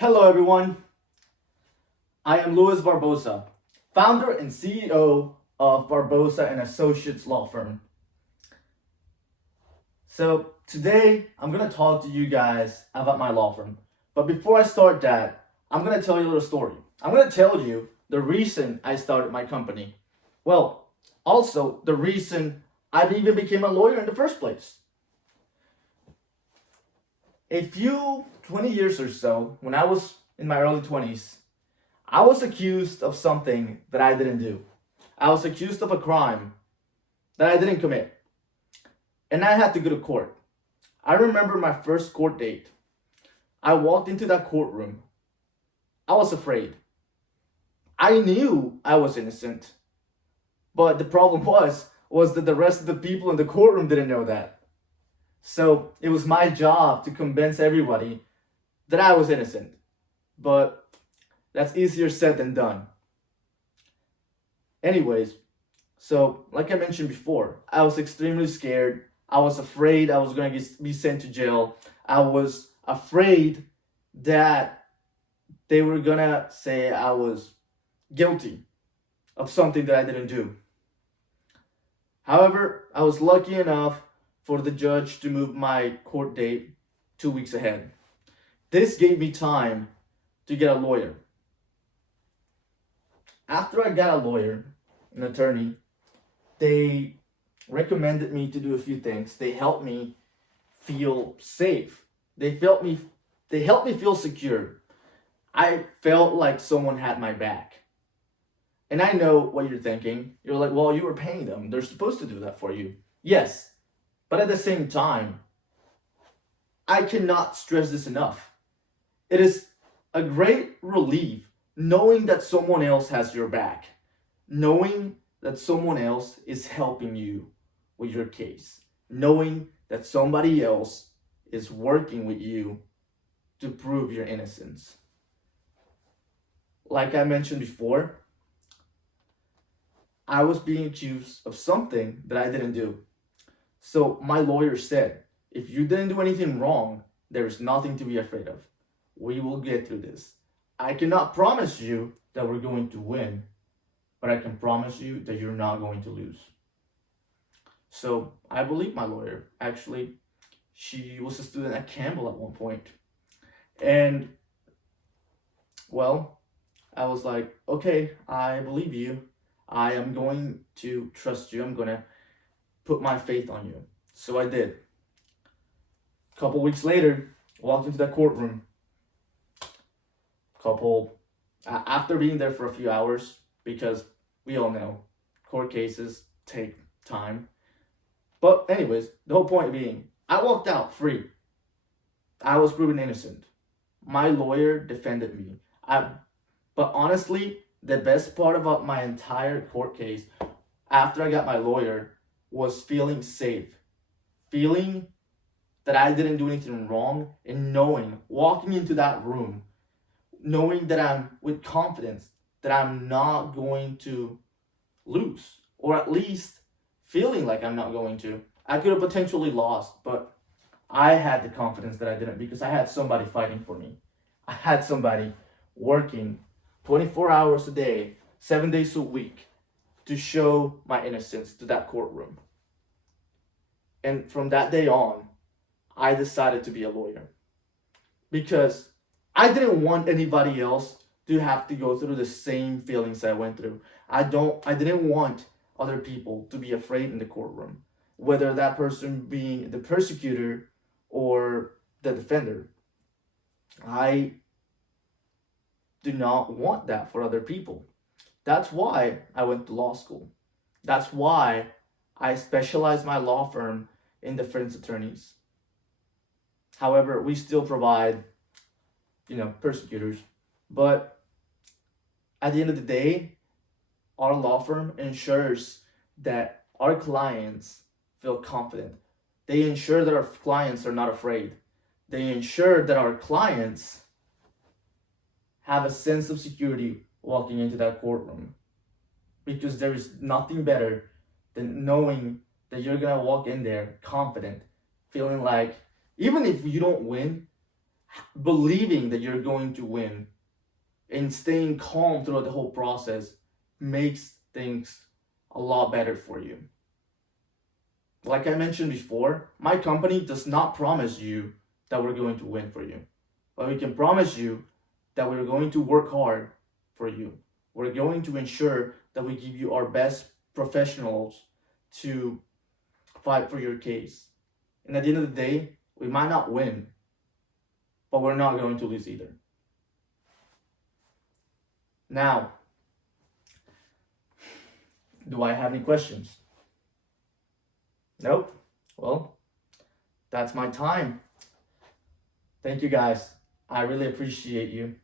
Hello, everyone. I am Louis Barboza, founder and CEO of Barboza and Associates Law Firm. So today I'm gonna talk to you guys about my law firm. But before I start that, I'm gonna tell you a little story. I'm gonna tell you the reason I started my company. Well, also the reason I even became a lawyer in the first place. A few 20 years or so, when I was in my early 20s, I was accused of something that I didn't do. I was accused of a crime that I didn't commit. And I had to go to court. I remember my first court date. I walked into that courtroom. I was afraid. I knew I was innocent. But the problem was that the rest of the people in the courtroom didn't know that. So it was my job to convince everybody that I was innocent. But that's easier said than done. Anyways, so like I mentioned before, I was extremely scared. I was afraid I was going to be sent to jail. I was afraid that they were going to say I was guilty of something that I didn't do. However, I was lucky enough for the judge to move my court date 2 weeks ahead. This gave me time to get a lawyer. After I got a lawyer, an attorney, they recommended me to do a few things. They helped me feel safe. They helped me feel secure. I felt like someone had my back. And I know what you're thinking. You're like, well, you were paying them. They're supposed to do that for you. Yes. But at the same time, I cannot stress this enough. It is a great relief knowing that someone else has your back. Knowing that someone else is helping you with your case. Knowing that somebody else is working with you to prove your innocence. Like I mentioned before, I was being accused of something that I didn't do. So my lawyer said, if you didn't do anything wrong, there is nothing to be afraid of. We will get through this. I cannot promise you that we're going to win, but I can promise you that you're not going to lose. So I believe my lawyer. Actually, she was a student at Campbell at one point. And, well, I was like, okay, I believe you. I am going to trust you. I'm going to put my faith on you. So I did. A couple weeks later, walked into that courtroom. After being there for a few hours, because we all know court cases take time. But anyways, the whole point being, I walked out free. I was proven innocent. My lawyer defended me. But honestly, the best part about my entire court case, after I got my lawyer, was feeling safe. Feeling that I didn't do anything wrong, and knowing, walking into that room, knowing that I'm with confidence that I'm not going to lose, or at least feeling like I'm not going to. I could have potentially lost, but I had the confidence that I didn't because I had somebody fighting for me. I had somebody working 24 hours a day, 7 days a week to show my innocence to that courtroom. And from that day on, I decided to be a lawyer because I didn't want anybody else to have to go through the same feelings I went through. I didn't want other people to be afraid in the courtroom, whether that person being the persecutor or the defender. I do not want that for other people. That's why I went to law school. That's why I specialized my law firm in defense attorneys. However, we still provide, persecutors. But at the end of the day, our law firm ensures that our clients feel confident. They ensure that our clients are not afraid. They ensure that our clients have a sense of security walking into that courtroom. Because there is nothing better than knowing that you're going to walk in there confident, feeling like even if you don't win, believing that you're going to win and staying calm throughout the whole process makes things a lot better for you. Like I mentioned before, my company does not promise you that we're going to win for you. But we can promise you that we're going to work hard for you. We're going to ensure that we give you our best professionals to fight for your case. And at the end of the day, we might not win, but we're not going to lose either. Now, do I have any questions? Nope. Well, that's my time. Thank you guys. I really appreciate you.